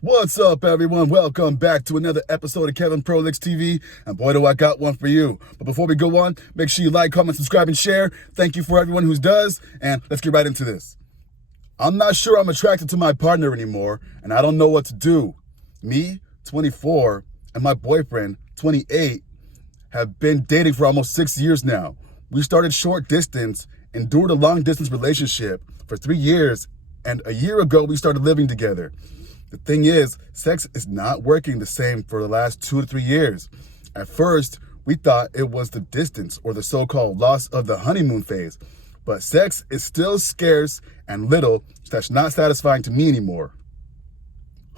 What's up, everyone? Welcome back to another episode of Kevin Prolix TV, and boy, do I got one for you. But before we go on, make sure you like, comment, subscribe, and share. Thank you for everyone who does, and let's get right into this. I'm not sure I'm attracted to my partner anymore, and I don't know what to do. Me, 24, and my boyfriend, 28, have been dating for almost 6 years now. We started short distance, endured a long distance relationship for 3 years, and a year ago we started living together. The thing is, sex is not working the same for the last 2 to 3 years. At first, we thought it was the distance or the so-called loss of the honeymoon phase, but sex is still scarce and little, that's not satisfying to me anymore.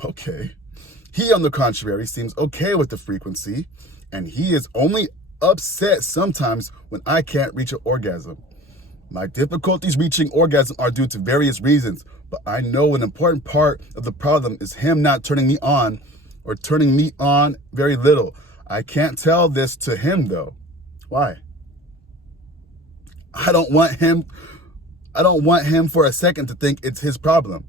Okay. He, on the contrary, seems okay with the frequency, and he is only upset sometimes when I can't reach an orgasm. My difficulties reaching orgasm are due to various reasons, but I know an important part of the problem is him not turning me on or turning me on very little. I can't tell this to him though. Why? I don't want him for a second to think it's his problem.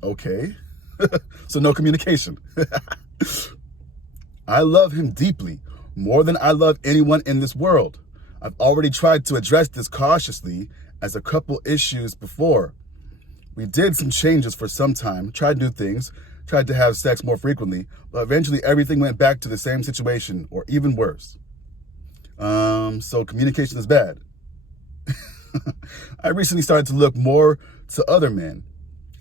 Okay. So no communication. I love him deeply, more than I love anyone in this world. I've already tried to address this cautiously as a couple issues before. We did some changes for some time, tried new things, tried to have sex more frequently, but eventually everything went back to the same situation or even worse. So communication is bad. I recently started to look more to other men.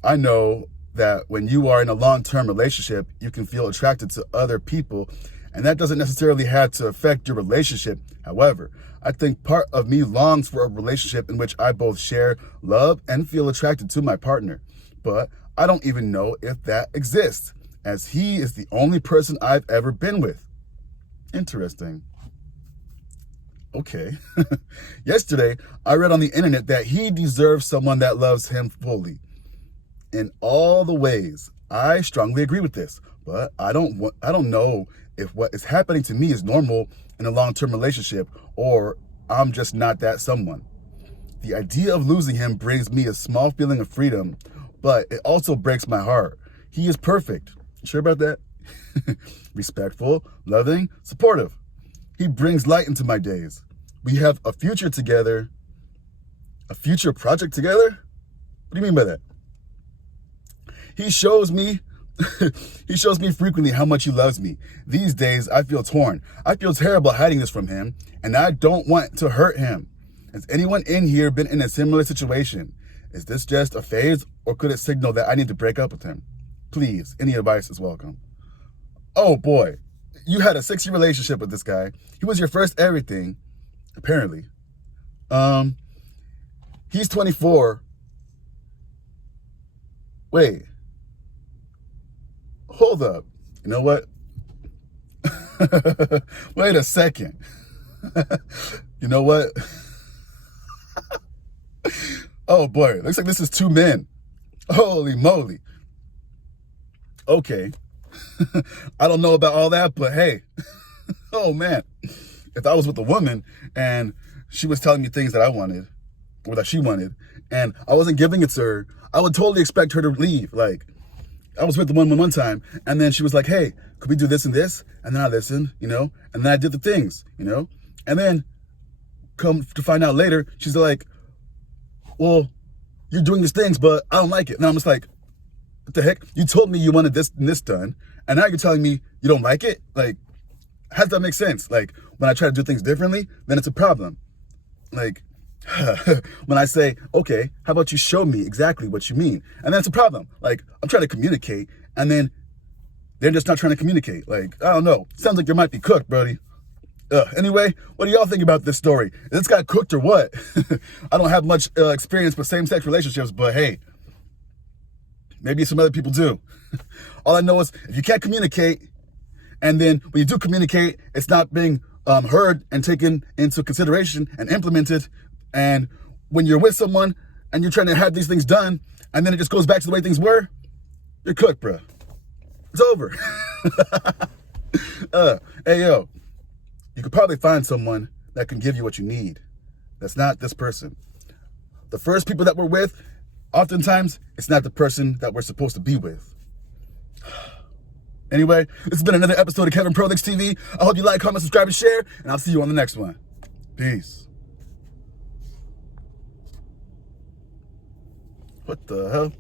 I know that when you are in a long-term relationship, you can feel attracted to other people, and that doesn't necessarily have to affect your relationship. However, I think part of me longs for a relationship in which I both share love and feel attracted to my partner. But I don't even know if that exists, as he is the only person I've ever been with. Interesting. Okay. Yesterday, I read on the internet that he deserves someone that loves him fully. In all the ways, I strongly agree with this, but I don't know if what is happening to me is normal in a long-term relationship or I'm just not that someone. The idea of losing him brings me a small feeling of freedom, but it also breaks my heart. He is perfect. You sure about that? Respectful, loving, supportive. He brings light into my days. We have a future together. A future project together? What do you mean by that? He shows me frequently how much he loves me. These days, I feel torn. I feel terrible hiding this from him, and I don't want to hurt him. Has anyone in here been in a similar situation? Is this just a phase, or could it signal that I need to break up with him? Please, any advice is welcome. Oh boy, you had a 6-year relationship with this guy. He was your first everything, apparently. He's 24. Wait. Hold up. You know what? Wait a second. You know what? Oh boy, looks like this is 2 men. Holy moly. Okay. I don't know about all that, but hey. Oh man. If I was with a woman and she was telling me things that I wanted, or that she wanted, and I wasn't giving it to her, I would totally expect her to leave. Like, I was with the woman one time, and then she was like, hey, could we do this and this? And then I listened, and then I did the things, and then come to find out later, she's like, well, you're doing these things, but I don't like it. And I'm just like, what the heck? You told me you wanted this and this done, and now you're telling me you don't like it? Like, how does that make sense? Like, when I try to do things differently, then it's a problem. Like, when I say, okay, how about you show me exactly what you mean? And that's a problem. Like, I'm trying to communicate, and then they're just not trying to communicate. Like, I don't know. Sounds like you might be cooked, buddy. Anyway, what do y'all think about this story? Is this guy cooked or what? I don't have much experience with same-sex relationships, but hey, maybe some other people do. All I know is if you can't communicate, and then when you do communicate, it's not being heard and taken into consideration and implemented. And when you're with someone and you're trying to have these things done, and then it just goes back to the way things were, you're cooked, bro. It's over. Hey, yo, you could probably find someone that can give you what you need. That's not this person. The first people that we're with, oftentimes it's not the person that we're supposed to be with. Anyway, this has been another episode of Kevin Prolix TV. I hope you like, comment, subscribe, and share, and I'll see you on the next one. Peace. What the hell?